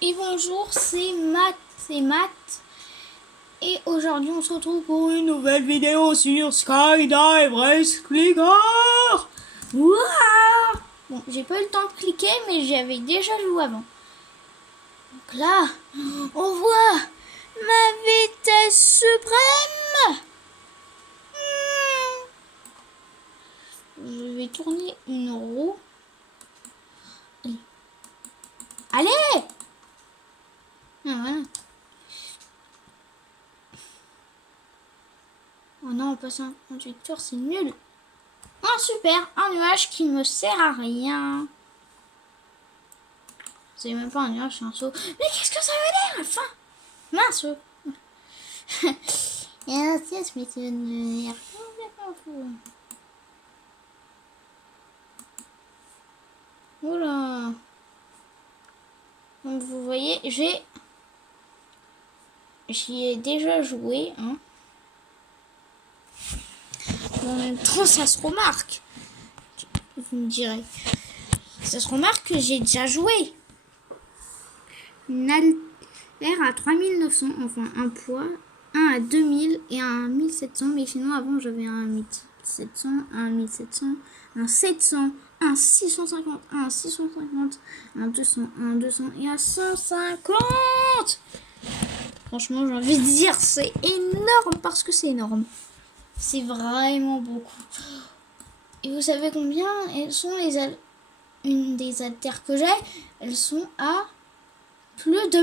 Et bonjour, c'est Matt. Et aujourd'hui, on se retrouve pour une nouvelle vidéo sur Skydive Rescue. Wouah! Bon, j'ai pas eu le temps de cliquer, mais j'y avais déjà joué avant. Donc là, on voit ma vitesse suprême. Je vais tourner une roue. Allez! Ah, voilà. Oh non, on passe un conducteur, c'est nul. Ah super, un nuage qui me sert à rien. C'est même pas un nuage, c'est un saut. Mais qu'est-ce que ça veut dire, enfin? Mince. Yes, mais c'est une... Oula. Donc vous voyez, j'y ai déjà joué. Hein. En même temps, ça se remarque. Vous me direz. Ça se remarque que j'ai déjà joué. Une altère à 3900, enfin un poids. Un à 2000 et un à 1700. Mais sinon, avant, j'avais un 1700, un 1700, un 700, un 650, un 650, un 200, un 200 et un 150. Franchement, j'ai envie de dire, c'est énorme parce que c'est énorme. C'est vraiment beaucoup. Et vous savez combien elles sont une des altères que j'ai? Elles sont à plus de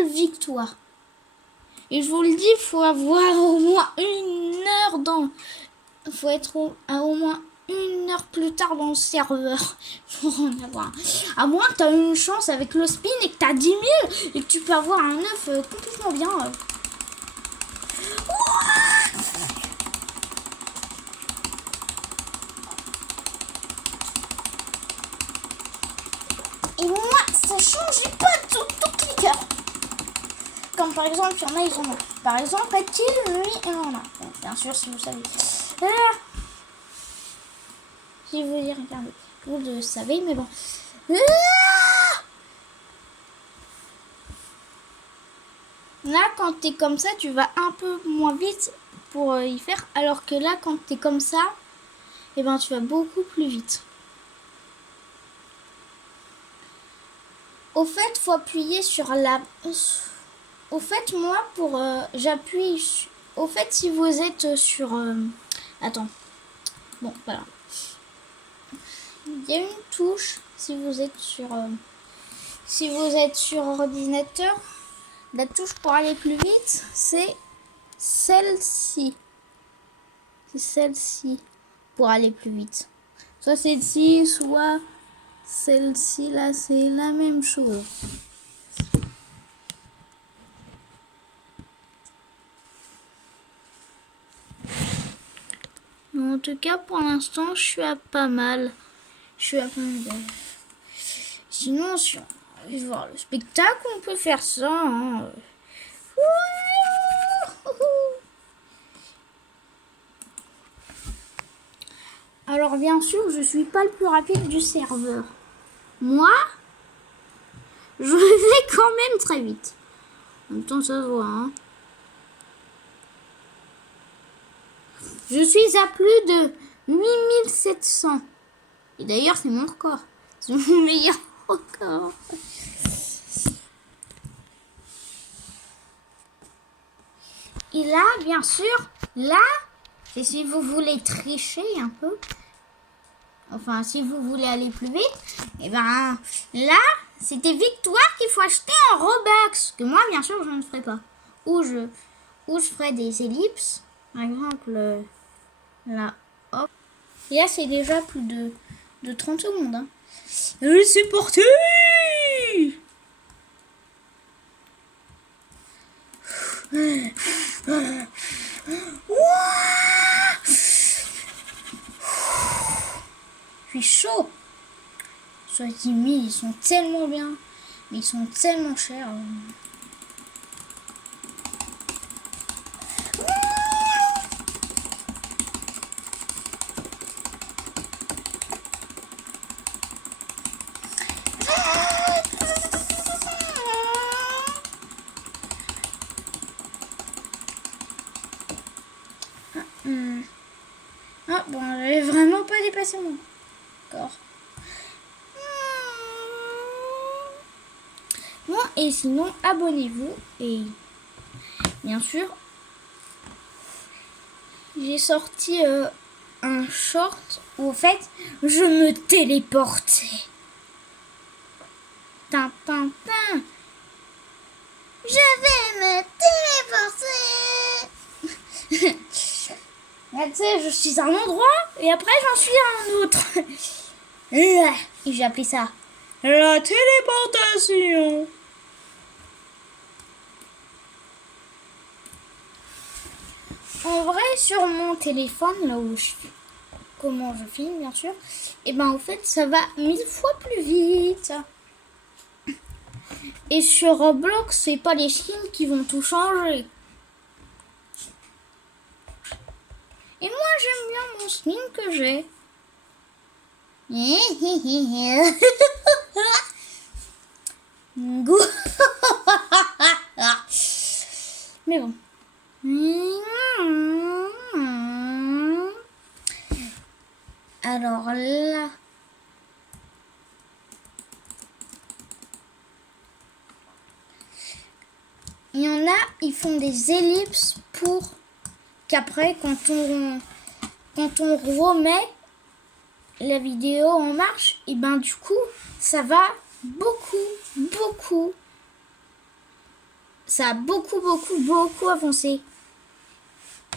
1000 victoires. Et je vous le dis, il faut avoir au moins une heure il faut être à au moins une heure plus tard dans le serveur pour en avoir. À moins que tu as une chance avec le spin et que tu as 10 000 et que tu peux avoir un œuf complètement bien. Et moi, ça change, j'ai pas de clicker. Comme par exemple, il y en a, ils en ont. Par exemple, Atil, lui, il en a. Bon, bien sûr, si vous savez. Si vous y regardez, vous le savez, mais bon. Là, quand t'es comme ça, tu vas un peu moins vite pour y faire. Alors que là, quand t'es comme ça, eh ben, tu vas beaucoup plus vite. Au fait, faut appuyer sur la... Au fait, moi, pour... j'appuie... Au fait, si vous êtes sur... Attends. Bon, voilà. Il y a une touche, si vous êtes sur... Si vous êtes sur ordinateur, la touche pour aller plus vite, c'est celle-ci. C'est celle-ci pour aller plus vite. Soit celle-ci, soit celle-ci, là, c'est la même chose. En tout cas, pour l'instant, je suis à pas mal. Je suis à pas mal. Sinon, si on veut voir le spectacle, on peut faire ça. Hein. Alors, bien sûr, je suis pas le plus rapide du serveur. Moi, je vais quand même très vite. En même temps, ça se voit. Hein. Je suis à plus de 8700. Et d'ailleurs, c'est mon record. C'est mon meilleur record. Et là, bien sûr, là, c'est si vous voulez tricher un peu. Enfin, si vous voulez aller plus vite, et ben là, c'est des victoires qu'il faut acheter en Robux. Que moi, bien sûr, je ne ferai pas. Ou je ferai des ellipses. Par exemple, là, hop. Et là, c'est déjà plus de 30 secondes. Hein. Et c'est parti! Je suis chaud. Sur les 10 000, ils sont tellement bien. Mais ils sont tellement chers. passer au moins. D'accord. Bon, et sinon, abonnez-vous. Et bien sûr, j'ai sorti un short où, en fait, je me téléportais. Tin, tin, tin. Je vais me téléporter. Là, tu sais, je suis à un endroit et après j'en suis à un autre. Et j'ai appelé ça la téléportation. En vrai, sur mon téléphone, là où je comment je filme, bien sûr, et ben en fait, ça va 1000 fois plus vite. Et sur Roblox, c'est pas les skins qui vont tout changer. Et moi, j'aime bien mon skin que j'ai. Mais bon. Alors là. Il y en a, ils font des ellipses pour qu'après, quand on remet la vidéo en marche, et ben du coup, ça va ça a beaucoup avancé.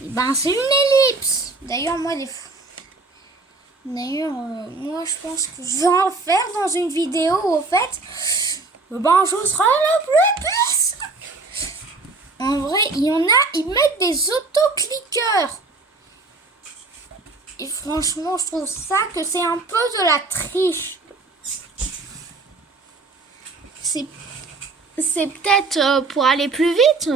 Et ben c'est une ellipse. D'ailleurs, moi, moi, je pense que je vais en faire dans une vidéo où, au fait, ben je serai la plus puissante. En vrai, il y en a, ils mettent des autocliqueurs. Et franchement, je trouve ça que c'est un peu de la triche. C'est peut-être pour aller plus vite,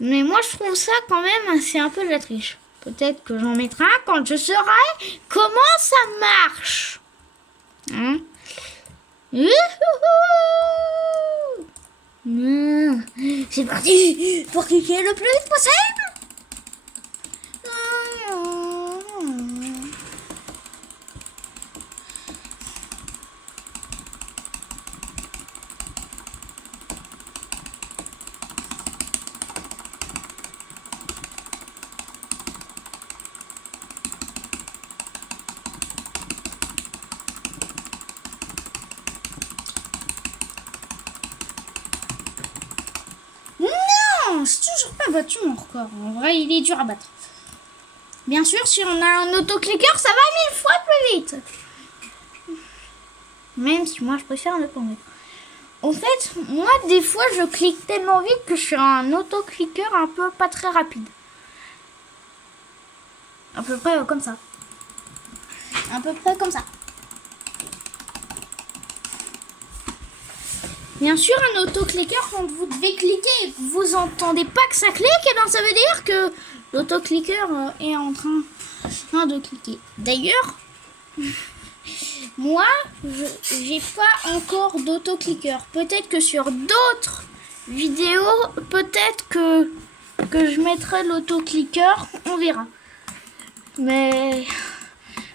mais moi je trouve ça quand même, c'est un peu de la triche. Peut-être que j'en mettrai un quand je saurai comment ça marche. Hein? C'est parti pour cliquer le plus vite possible. C'est toujours pas battu mon record. En vrai, il est dur à battre. Bien sûr, si on a un autocliqueur, ça va 1000 fois plus vite. Même si moi, je préfère ne pas en mettre. En fait, moi, des fois, je clique tellement vite que je suis un autocliqueur un peu pas très rapide. À peu près comme ça. À peu près comme ça. Bien sûr, un autocliqueur, quand vous devez cliquer, vous entendez pas que ça clique, et bien ça veut dire que l'autocliqueur est en train de cliquer. D'ailleurs, moi, j'ai pas encore d'autocliqueur. Peut-être que sur d'autres vidéos, peut-être que je mettrai l'autocliqueur, on verra. Mais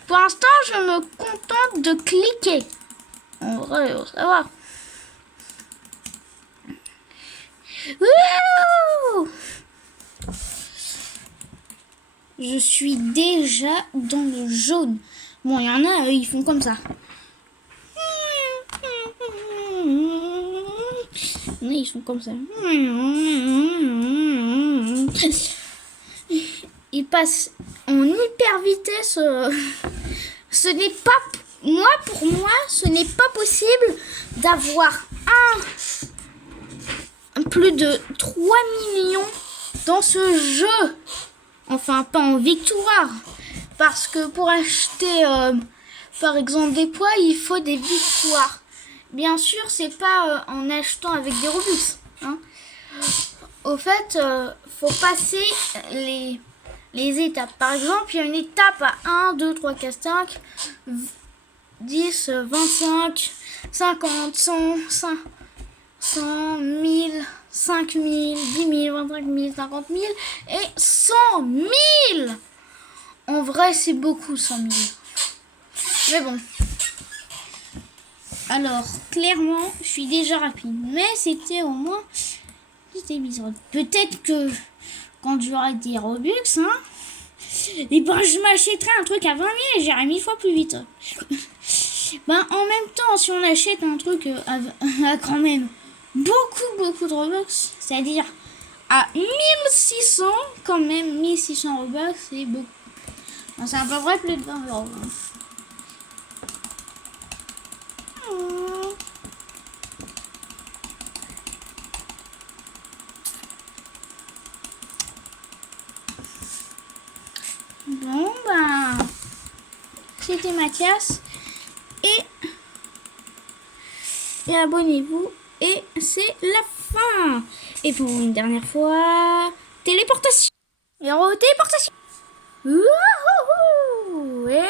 pour l'instant, je me contente de cliquer. En vrai, ça va. Wouh! Je suis déjà dans le jaune. Bon, il y en a, ils font comme ça. Mais ils sont comme ça. Ils passent en hyper vitesse. Ce n'est pas... pour moi, ce n'est pas possible d'avoir plus de 3 millions dans ce jeu. Enfin, pas en victoire. Parce que pour acheter, par exemple, des poids, il faut des victoires. Bien sûr, c'est pas en achetant avec des Robux. Hein. Au fait, faut passer les étapes. Par exemple, il y a une étape à 1, 2, 3, 4, 5, 10, 25, 50, 100, 100, 1000, 5000, 10 000, 25 000, 50 000 et 100 000. En vrai, c'est beaucoup, 100 000. Mais bon. Alors, clairement, je suis déjà rapide. Mais c'était au moins... C'était bizarre. Peut-être que quand j'aurai des Robux, hein, et ben je m'achèterai un truc à 20 000 et j'irai 1000 fois plus vite. Ben, en même temps, si on achète un truc à quand même beaucoup de Robux, c'est-à-dire à 1600, quand même, 1600 Robux, c'est beaucoup. Ben, c'est à peu près plus de 20 euros. Bon, ben, c'était Mathias. Et abonnez-vous. Et c'est la fin. Et pour une dernière fois, téléportation. Téléportation. Wouhou. Et